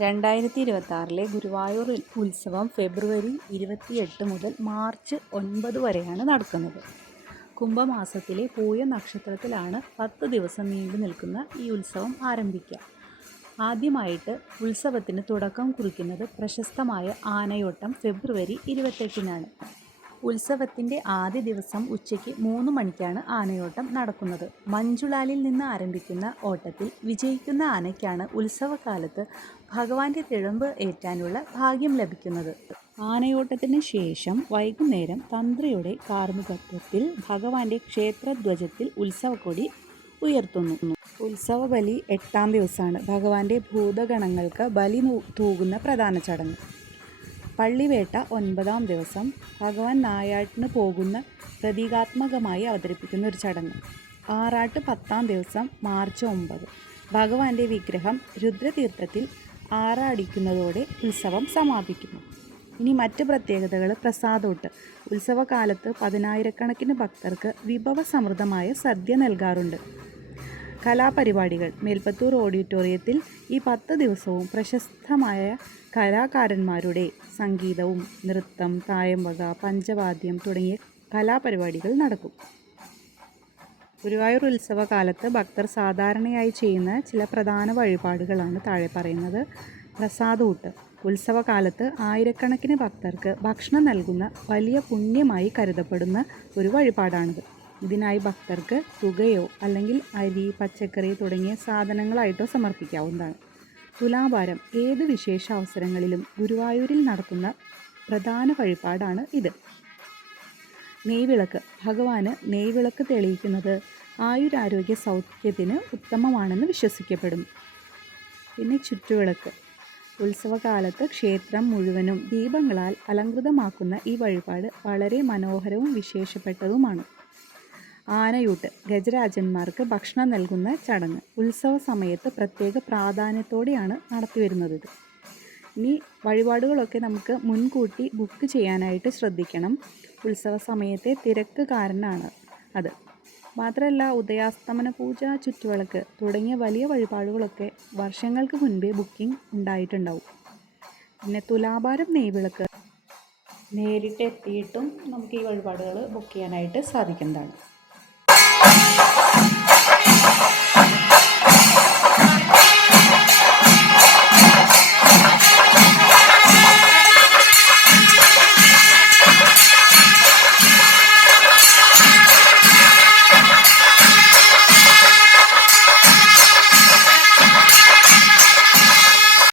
2026 ഗുരുവായൂർ ഉത്സവം ഫെബ്രുവരി 28 മുതൽ മാർച്ച് 9 വരെയാണ് നടക്കുന്നത്. കുംഭമാസത്തിലെ പൂയ നക്ഷത്രത്തിലാണ് 10 ദിവസം നീണ്ടു നിൽക്കുന്ന ഈ ഉത്സവം ആരംഭിക്കുക. ആദ്യമായിട്ട് ഉത്സവത്തിന് തുടക്കം കുറിക്കുന്നത് പ്രശസ്തമായ ആനയോട്ടം ഫെബ്രുവരി 28-നാണ്. ഉത്സവത്തിൻ്റെ ആദ്യ ദിവസം ഉച്ചയ്ക്ക് 3 മണിക്കാണ് ആനയോട്ടം നടക്കുന്നത്. മഞ്ജുളാലിൽ നിന്ന് ആരംഭിക്കുന്ന ഓട്ടത്തിൽ വിജയിക്കുന്ന ആനയ്ക്കാണ് ഉത്സവകാലത്ത് ഭഗവാന്റെ തിഴമ്പ് ഏറ്റാനുള്ള ഭാഗ്യം ലഭിക്കുന്നത്. ആനയോട്ടത്തിന് ശേഷം വൈകുന്നേരം തന്ത്രിയുടെ കാർമ്മികത്വത്തിൽ ഭഗവാന്റെ ക്ഷേത്രധ്വജത്തിൽ ഉത്സവക്കൊടി ഉയർത്തുന്നു. ഉത്സവ ബലി 8-ാം ദിവസമാണ്. ഭഗവാന്റെ ഭൂതഗണങ്ങൾക്ക് ബലി തൂകുന്ന പ്രധാന ചടങ്ങ്. പള്ളിവേട്ട 9-ാം ദിവസം. ഭഗവാൻ നായാട്ടിന് പോകുന്ന പ്രതീകാത്മകമായി അവതരിപ്പിക്കുന്ന ഒരു ചടങ്ങ്. ആറാട്ട് 10-ാം ദിവസം മാർച്ച് 9. ഭഗവാന്റെ വിഗ്രഹം രുദ്രതീർത്ഥത്തിൽ ആറാടിക്കുന്നതോടെ ഉത്സവം സമാപിക്കുന്നു. ഇനി മറ്റ് പ്രത്യേകതകൾ. പ്രസാദൂട്ട്. ഉത്സവകാലത്ത് 10,000-കണക്കിന് ഭക്തർക്ക് വിഭവസമൃദ്ധമായ സദ്യ നൽകാറുണ്ട്. കലാപരിപാടികൾ. മേൽപ്പത്തൂർ ഓഡിറ്റോറിയത്തിൽ ഈ 10 ദിവസവും പ്രശസ്തമായ കലാകാരന്മാരുടെ സംഗീതവും നൃത്തം, തായമ്പക, പഞ്ചവാദ്യം തുടങ്ങിയ കലാപരിപാടികൾ നടക്കും. ഗുരുവായൂർ ഉത്സവകാലത്ത് ഭക്തർ സാധാരണയായി ചെയ്യുന്ന ചില പ്രധാന വഴിപാടുകളാണ് താഴെ പറയുന്നത്. പ്രസാദൂട്ട്. ഉത്സവകാലത്ത് ആയിരക്കണക്കിന് ഭക്തർക്ക് ഭക്ഷണം നൽകുന്ന വലിയ പുണ്യമായി കരുതപ്പെടുന്ന ഒരു വഴിപാടാണിത്. ഇതിനായി ഭക്തർക്ക് തുകയോ അല്ലെങ്കിൽ അരി, പച്ചക്കറി തുടങ്ങിയ സാധനങ്ങളായിട്ടോ സമർപ്പിക്കാവുന്നതാണ്. തുലാഭാരം. ഏത് വിശേഷ അവസരങ്ങളിലും ഗുരുവായൂരിൽ നടത്തുന്ന പ്രധാന വഴിപാടാണ് ഇത്. നെയ്വിളക്ക്. ഭഗവാന് നെയ്വിളക്ക് തെളിയിക്കുന്നത് ആയുരാരോഗ്യ സൗഖ്യത്തിന് ഉത്തമമാണെന്ന് വിശ്വസിക്കപ്പെടുന്നു. പിന്നെ ചുറ്റുവിളക്ക്. ഉത്സവകാലത്ത് ക്ഷേത്രം മുഴുവനും ദീപങ്ങളാൽ അലങ്കൃതമാക്കുന്ന ഈ വഴിപാട് വളരെ മനോഹരവും വിശേഷപ്പെട്ടതുമാണ്. ആനയൂട്ട്. ഗജരാജന്മാർക്ക് ഭക്ഷണം നൽകുന്ന ചടങ്ങ്. ഉത്സവ സമയത്ത് പ്രത്യേക പ്രാധാന്യത്തോടെയാണ് നടത്തിവരുന്നത്. ഇനി വഴിപാടുകളൊക്കെ നമുക്ക് മുൻകൂട്ടി ബുക്ക് ചെയ്യാനായിട്ട് ശ്രദ്ധിക്കണം. ഉത്സവ സമയത്തെ തിരക്ക് കാരണമാണ് അത്. മാത്രമല്ല ഉദയാസ്തമന പൂജ, ചുറ്റുവിളക്ക് തുടങ്ങിയ വലിയ വഴിപാടുകളൊക്കെ വർഷങ്ങൾക്ക് മുൻപേ ബുക്കിംഗ് ഉണ്ടായിട്ടുണ്ടാവും. പിന്നെ തുലാഭാരം, നെയ്വിളക്ക് നേരിട്ട് എത്തിയിട്ടും നമുക്ക് ഈ വഴിപാടുകൾ ബുക്ക് ചെയ്യാനായിട്ട് സാധിക്കുന്നതാണ്.